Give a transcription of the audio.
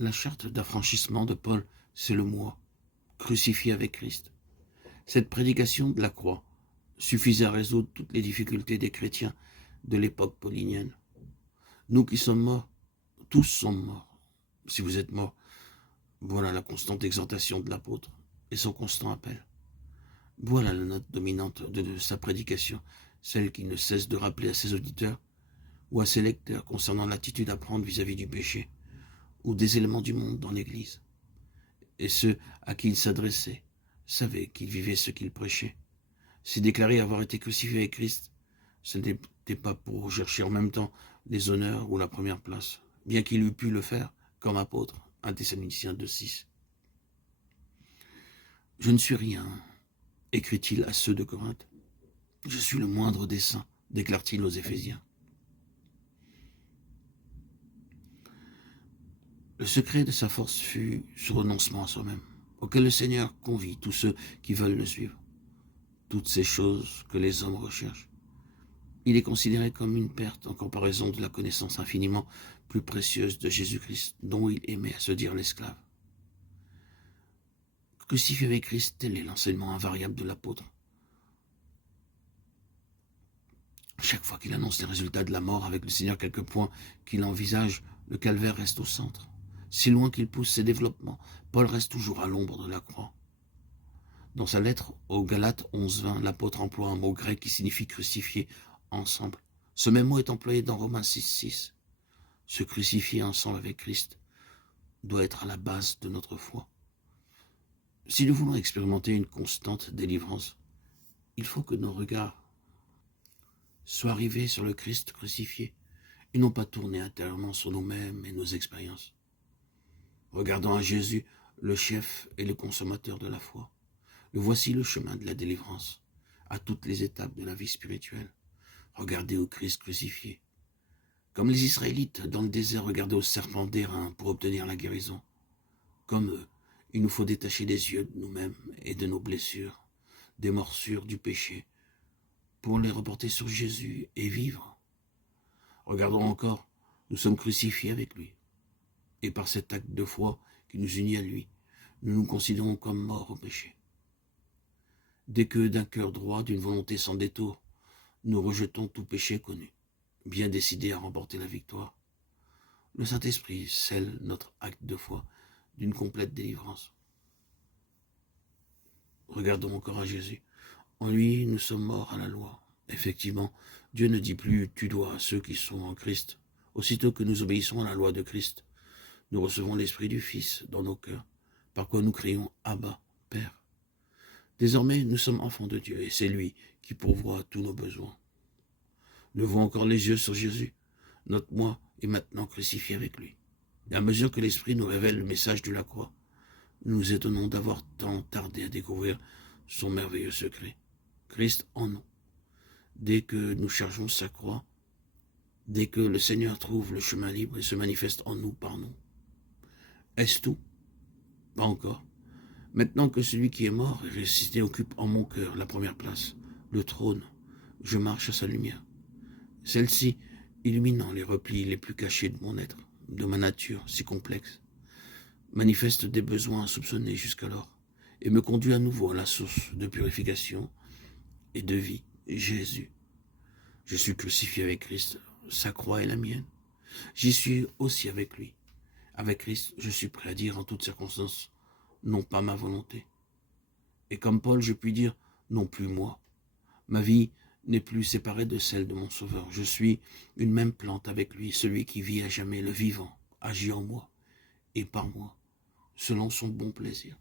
La charte d'affranchissement de Paul, c'est le moi, crucifié avec Christ. Cette prédication de la croix suffisait à résoudre toutes les difficultés des chrétiens de l'époque paulinienne. Nous qui sommes morts, tous sommes morts. Si vous êtes morts, voilà la constante exhortation de l'apôtre et son constant appel. Voilà la note dominante de sa prédication, celle qui ne cesse de rappeler à ses auditeurs ou à ses lecteurs concernant l'attitude à prendre vis-à-vis du péché ou des éléments du monde dans l'Église. Et ceux à qui il s'adressait savaient qu'il vivait ce qu'il prêchait. Si déclarer avoir été crucifié avec Christ, ce n'était pas pour chercher en même temps les honneurs ou la première place, bien qu'il eût pu le faire comme apôtre, 1 Thessaloniciens 2,6. Je ne suis rien, écrit-il à ceux de Corinthe. Je suis le moindre des saints, déclare-t-il aux Éphésiens. Le secret de sa force fut ce renoncement à soi-même, auquel le Seigneur convie tous ceux qui veulent le suivre. Toutes ces choses que les hommes recherchent. Il est considéré comme une perte en comparaison de la connaissance infiniment plus précieuse de Jésus-Christ, dont il aimait à se dire l'esclave. Crucifié avec Christ, tel est l'enseignement invariable de l'apôtre. Chaque fois qu'il annonce les résultats de la mort avec le Seigneur quelque point qu'il envisage, le calvaire reste au centre. Si loin qu'il pousse ses développements, Paul reste toujours à l'ombre de la croix. Dans sa lettre aux Galates 11:20, l'apôtre emploie un mot grec qui signifie crucifier ensemble. Ce même mot est employé dans Romains 6:6. Se crucifier ensemble avec Christ doit être à la base de notre foi. Si nous voulons expérimenter une constante délivrance, il faut que nos regards soient rivés sur le Christ crucifié et non pas tournés intérieurement sur nous-mêmes et nos expériences. Regardons à Jésus, le chef et le consommateur de la foi. Le voici le chemin de la délivrance, à toutes les étapes de la vie spirituelle. Regardez au Christ crucifié. Comme les Israélites dans le désert regardaient au serpent d'airain pour obtenir la guérison. Comme eux, il nous faut détacher les yeux de nous-mêmes et de nos blessures, des morsures du péché, pour les reporter sur Jésus et vivre. Regardons encore, nous sommes crucifiés avec lui. Et par cet acte de foi qui nous unit à lui, nous nous considérons comme morts au péché. Dès que d'un cœur droit, d'une volonté sans détour, nous rejetons tout péché connu, bien décidés à remporter la victoire, le Saint-Esprit scelle notre acte de foi d'une complète délivrance. Regardons encore à Jésus. En lui, nous sommes morts à la loi. Effectivement, Dieu ne dit plus « tu dois » à ceux qui sont en Christ. Aussitôt que nous obéissons à la loi de Christ, nous recevons l'Esprit du Fils dans nos cœurs, par quoi nous crions « Abba, Père ». Désormais, nous sommes enfants de Dieu, et c'est lui qui pourvoit tous nos besoins. Levons encore les yeux sur Jésus. Notre moi est maintenant crucifié avec lui. Et à mesure que l'Esprit nous révèle le message de la croix, nous nous étonnons d'avoir tant tardé à découvrir son merveilleux secret. Christ en nous. Dès que nous chargeons sa croix, dès que le Seigneur trouve le chemin libre et se manifeste en nous par nous. Est-ce tout? Pas encore. Maintenant que celui qui est mort et ressuscité occupe en mon cœur la première place, le trône, je marche à sa lumière. Celle-ci illuminant les replis les plus cachés de mon être, de ma nature si complexe, manifeste des besoins insoupçonnés jusqu'alors et me conduit à nouveau à la source de purification et de vie, Jésus. Je suis crucifié avec Christ, sa croix est la mienne. J'y suis aussi avec lui. Avec Christ, je suis prêt à dire en toutes circonstances, non pas ma volonté. Et comme Paul, je puis dire, non plus moi. Ma vie n'est plus séparée de celle de mon Sauveur. Je suis une même plante avec lui, celui qui vit à jamais, le vivant, agit en moi et par moi, selon son bon plaisir.